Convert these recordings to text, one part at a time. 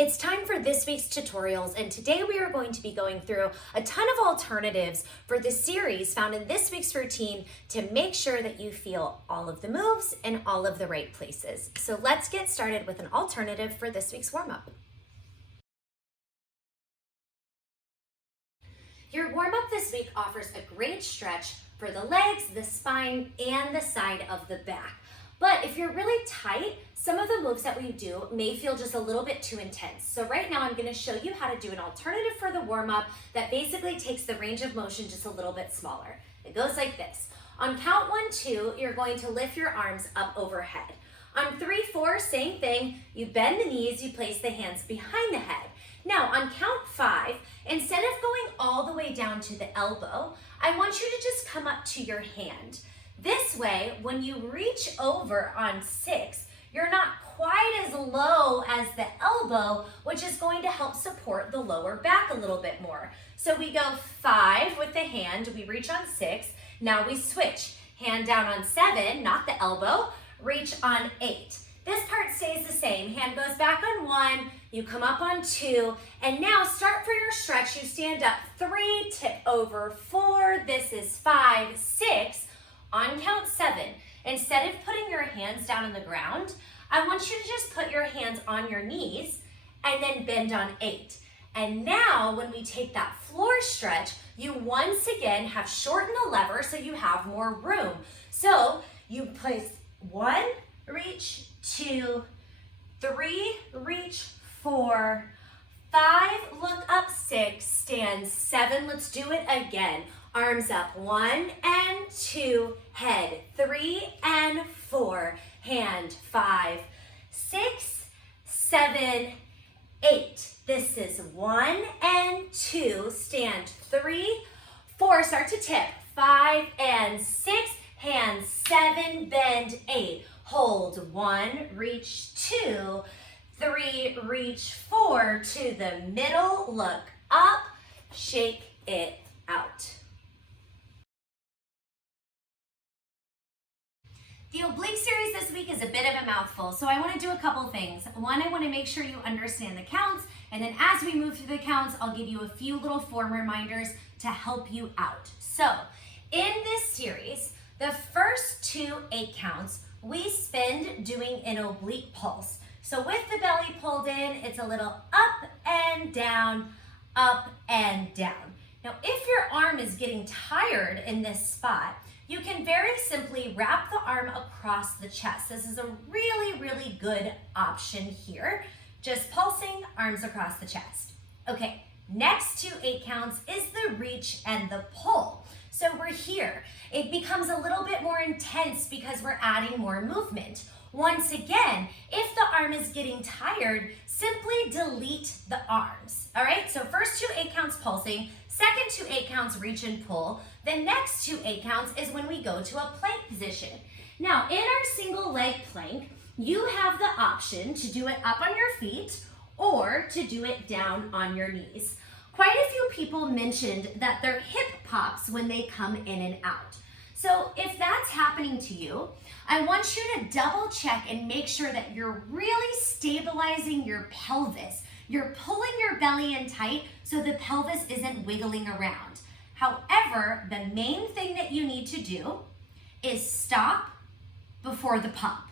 It's time for this week's tutorials, and today we are going to be going through a ton of alternatives for the series found in this week's routine to make sure that you feel all of the moves in all of the right places. So let's get started with an alternative for this week's warm-up. Your warm-up this week offers a great stretch for the legs, the spine, and the side of the back. But if you're really tight, some of the moves that we do may feel just a little bit too intense. So right now I'm going to show you how to do an alternative for the warm-up that basically takes the range of motion just a little bit smaller. It goes like this. On count 1, 2, you're going to lift your arms up overhead. On 3, 4, same thing. You bend the knees, you place the hands behind the head. Now on count 5, instead of going all the way down to the elbow, I want you to just come up to your hand. This way, when you reach over on 6, you're not quite as low as the elbow, which is going to help support the lower back a little bit more. So we go 5 with the hand, we reach on 6, now we switch. Hand down on 7, not the elbow, reach on 8. This part stays the same. Hand goes back on 1, you come up on 2, and now start for your stretch. You stand up 3, tip over 4, this is 5, 6. On count 7, instead of putting your hands down on the ground, I want you to just put your hands on your knees and then bend on 8. And now when we take that floor stretch, you once again have shortened the lever so you have more room. So you place 1, reach, 2, 3, reach, 4, 5, look up, 6, stand, 7, let's do it again. Arms up, 1 and 2, head, 3 and 4, hand, 5, 6, 7, 8. This is 1 and 2, stand, 3, 4, start to tip, 5 and 6, hands, 7, bend, 8, hold, 1, reach, 2, 3, reach, 4, to the middle, look up, shake it out. The oblique series this week is a bit of a mouthful, so I want to do a couple things. One, I want to make sure you understand the counts, and then as we move through the counts, I'll give you a few little form reminders to help you out. So, in this series, the first 2 8 counts, we spend doing an oblique pulse. So with the belly pulled in, it's a little up and down, up and down. Now, if your arm is getting tired in this spot, you can very simply wrap the arm across the chest. This is a really, really good option here. Just pulsing, arms across the chest. Okay, next 2 8 counts is the reach and the pull. So we're here. It becomes a little bit more intense because we're adding more movement. Once again, if the arm is getting tired, simply delete the arms. All right, so first 2 8 counts pulsing, second 2 8 counts reach and pull. The next 2 8 counts is when we go to a plank position. Now, in our single leg plank, you have the option to do it up on your feet or to do it down on your knees. Quite a few people mentioned that their hip pops when they come in and out. So if that's happening to you, I want you to double check and make sure that you're really stabilizing your pelvis. You're pulling your belly in tight so the pelvis isn't wiggling around. However, the main thing that you need to do is stop before the pump,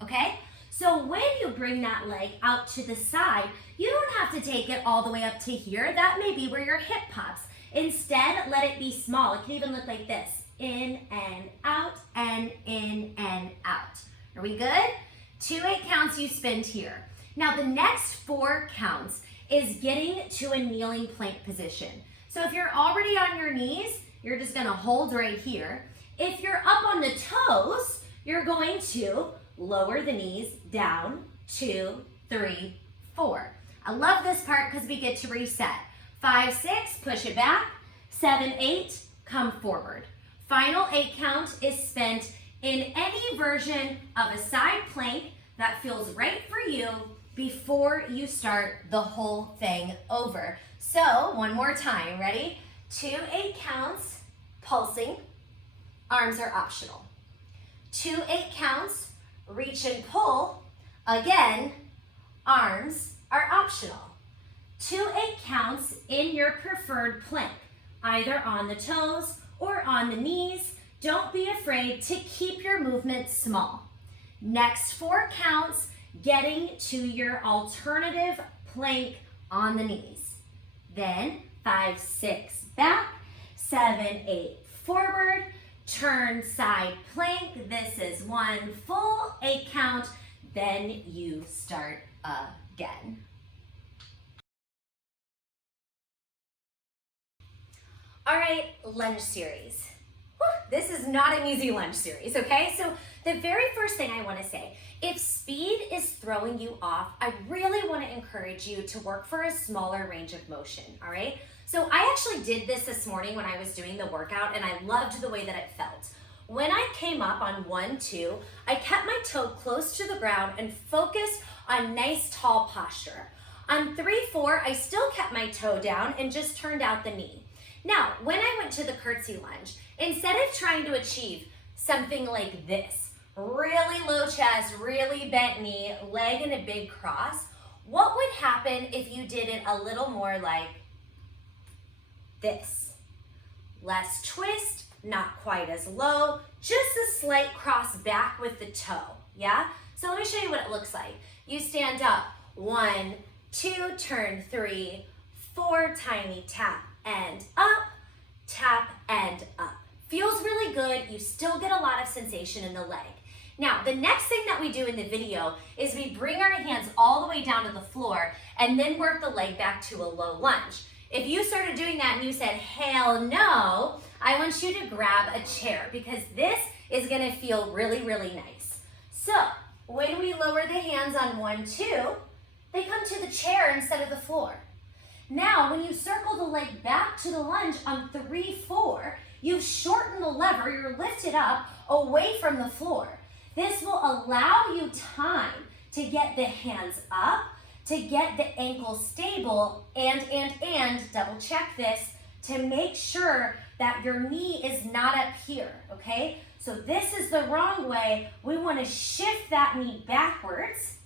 okay? So when you bring that leg out to the side, you don't have to take it all the way up to here. That may be where your hip pops. Instead, let it be small. It can even look like this. In and out, and in and out. Are we good? 2 8 counts you spend here. Now the next 4 counts is getting to a kneeling plank position. So if you're already on your knees, you're just gonna hold right here. If you're up on the toes, you're going to lower the knees down, 2, 3, 4. I love this part because we get to reset. 5, 6, push it back. 7, 8, come forward. Final 8 count is spent in any version of a side plank that feels right for you before you start the whole thing over. So one more time, ready? 2 8 counts, pulsing, arms are optional. 2 8 counts, reach and pull, again, arms are optional. 2 8 counts in your preferred plank, either on the toes or on the knees. Don't be afraid to keep your movement small. Next 4 counts, getting to your alternative plank on the knees. Then 5 6 back, 7 8 forward, turn side plank. This is 1 full 8 count. Then you start again. All right, lunge series. This is not an easy lunge series, okay? So the very first thing I want to say, if speed is throwing you off, I really want to encourage you to work for a smaller range of motion, all right? So I actually did this morning when I was doing the workout, and I loved the way that it felt. When I came up on 1 2, I kept my toe close to the ground and focused on nice tall posture. On 3 4, I still kept my toe down and just turned out the knee. Now, when I went to the curtsy lunge, instead of trying to achieve something like this, really low chest, really bent knee, leg in a big cross, what would happen if you did it a little more like this? Less twist, not quite as low, just a slight cross back with the toe, yeah? So let me show you what it looks like. You stand up, 1 2, turn 3 4, tiny tap and up, tap and up. Feels really good. You still get a lot of sensation in the leg. Now, the next thing that we do in the video is we bring our hands all the way down to the floor and then work the leg back to a low lunge. If you started doing that and you said, hell no, I want you to grab a chair because this is gonna feel really, really nice. So, when we lower the hands on 1 2, they come to the chair instead of the floor. Now, when you circle the leg back to the lunge on 3 4, you've shortened the lever, you're lifted up away from the floor. This will allow you time to get the hands up, to get the ankle stable, and double check this to make sure that your knee is not up here, okay? So this is the wrong way. We want to shift that knee backwards,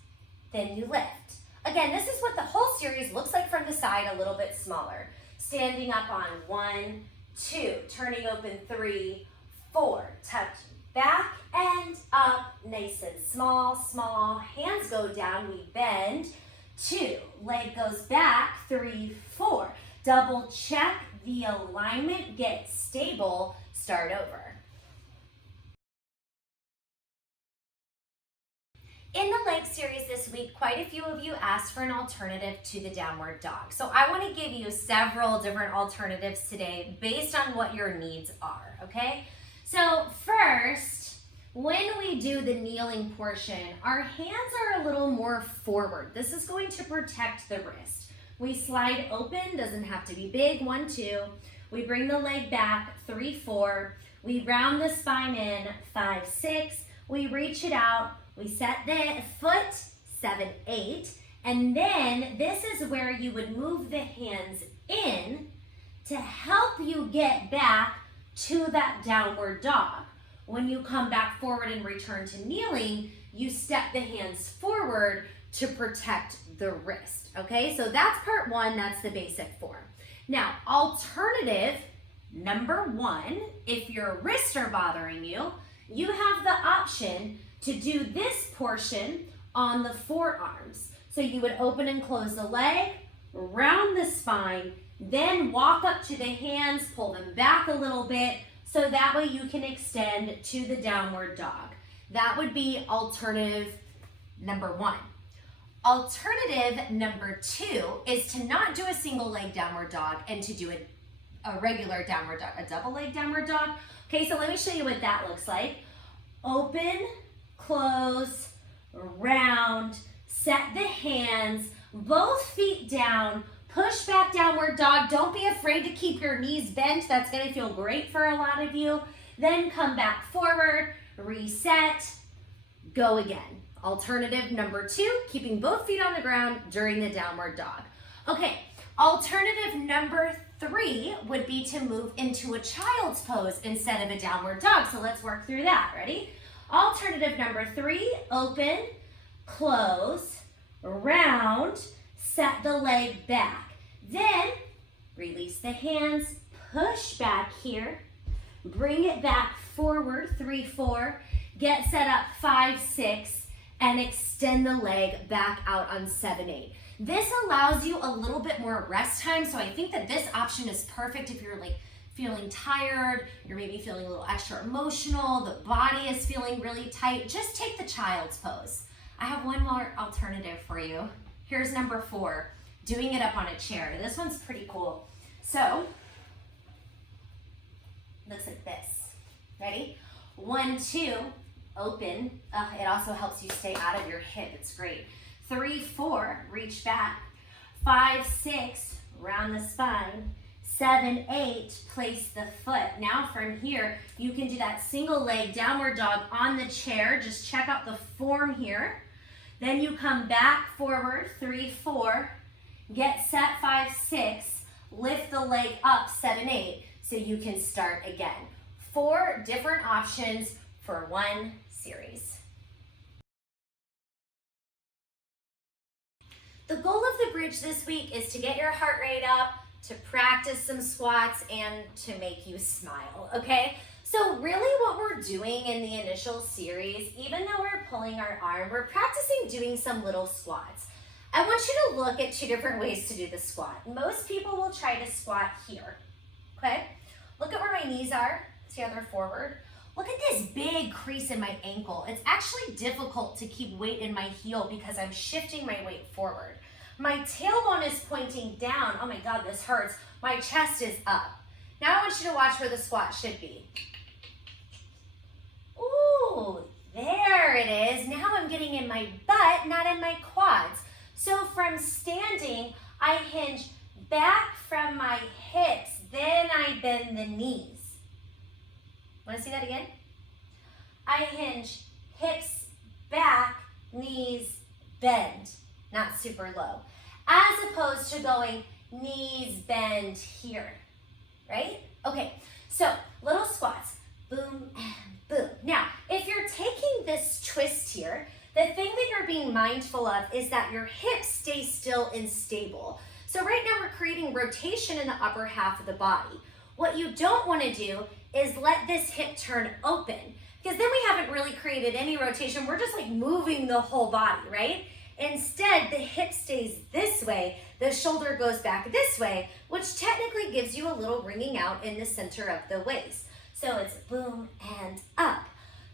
then you lift. Again, this is what the whole series looks like from the side, a little bit smaller. Standing up on 1 2, turning open 3 4, touch back and up, nice and small, small. Hands go down, we bend. 2, leg goes back, 3 4. Double check the alignment, get stable, start over. In the leg series this week, quite a few of you asked for an alternative to the downward dog. So I want to give you several different alternatives today based on what your needs are, okay? So first, when we do the kneeling portion, our hands are a little more forward. This is going to protect the wrist. We slide open, doesn't have to be big, 1 2. We bring the leg back, 3 4. We round the spine in, 5 6. We reach it out. We set the foot, 7 8, and then this is where you would move the hands in to help you get back to that downward dog. When you come back forward and return to kneeling, you step the hands forward to protect the wrist, okay? So that's part 1, that's the basic form. Now, alternative number 1, if your wrists are bothering you, you have the option to do this portion on the forearms. So you would open and close the leg, round the spine, then walk up to the hands, pull them back a little bit, so that way you can extend to the downward dog. That would be alternative number 1. Alternative number 2 is to not do a single leg downward dog and to do a regular downward dog, a double leg downward dog. Okay, so let me show you what that looks like. Open, close, round, set the hands, both feet down, push back downward dog. Don't be afraid to keep your knees bent. That's gonna feel great for a lot of you. Then come back forward, reset, go again. Alternative number 2, keeping both feet on the ground during the downward dog. Okay, alternative number 3 would be to move into a child's pose instead of a downward dog. So let's work through that, ready? Alternative number 3, open, close, round, set the leg back. Then release the hands, push back here, bring it back forward, 3, 4, get set up, 5, 6, and extend the leg back out on 7, 8. This allows you a little bit more rest time, so I think that this option is perfect if you're like feeling tired, you're maybe feeling a little extra emotional, the body is feeling really tight. Just take the child's pose. I have one more alternative for you. Here's number 4, doing it up on a chair. This one's pretty cool. So, looks like this. Ready? 1, 2, open. It also helps you stay out of your hip. It's great. 3, 4, reach back. 5, 6, round the spine. 7, 8, place the foot. Now from here, you can do that single leg downward dog on the chair. Just check out the form here. Then you come back forward, 3, 4, get set, 5, 6, lift the leg up, 7, 8, so you can start again. 4 different options for one series. The goal of the bridge this week is to get your heart rate up, to practice some squats, and to make you smile, okay? So really what we're doing in the initial series, even though we're pulling our arm, we're practicing doing some little squats. I want you to look at 2 different ways to do the squat. Most people will try to squat here, okay? Look at where my knees are. See how they're forward? Look at this big crease in my ankle. It's actually difficult to keep weight in my heel because I'm shifting my weight forward. My tailbone is pointing down. Oh my God, this hurts. My chest is up. Now I want you to watch where the squat should be. Ooh, there it is. Now I'm getting in my butt, not in my quads. So from standing, I hinge back from my hips, then I bend the knees. Want to see that again? I hinge hips back, knees bend, not super low. As opposed to going knees bend here, right? Okay, so little squats, boom and boom. Now, if you're taking this twist here, the thing that you're being mindful of is that your hips stay still and stable. So right now we're creating rotation in the upper half of the body. What you don't want to do is let this hip turn open, because then we haven't really created any rotation. We're just like moving the whole body, right? Instead, the hip stays this way, the shoulder goes back this way, which technically gives you a little ringing out in the center of the waist. So it's boom and up.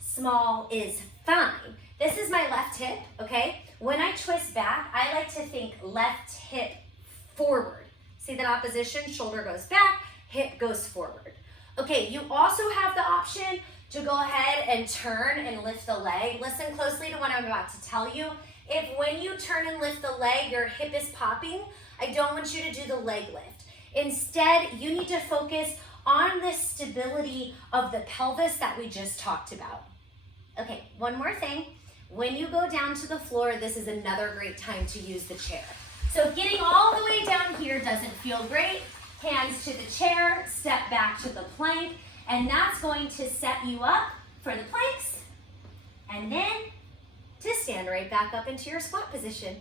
Small is fine. This is my left hip, okay? When I twist back, I like to think left hip forward. See that opposition? Shoulder goes back, hip goes forward. Okay, you also have the option to go ahead and turn and lift the leg. Listen closely to what I'm about to tell you. If when you turn and lift the leg, your hip is popping, I don't want you to do the leg lift. Instead, you need to focus on the stability of the pelvis that we just talked about. Okay, one more thing. When you go down to the floor, this is another great time to use the chair. So if getting all the way down here doesn't feel great, hands to the chair, step back to the plank, and that's going to set you up for the planks, and then to stand right back up into your squat position.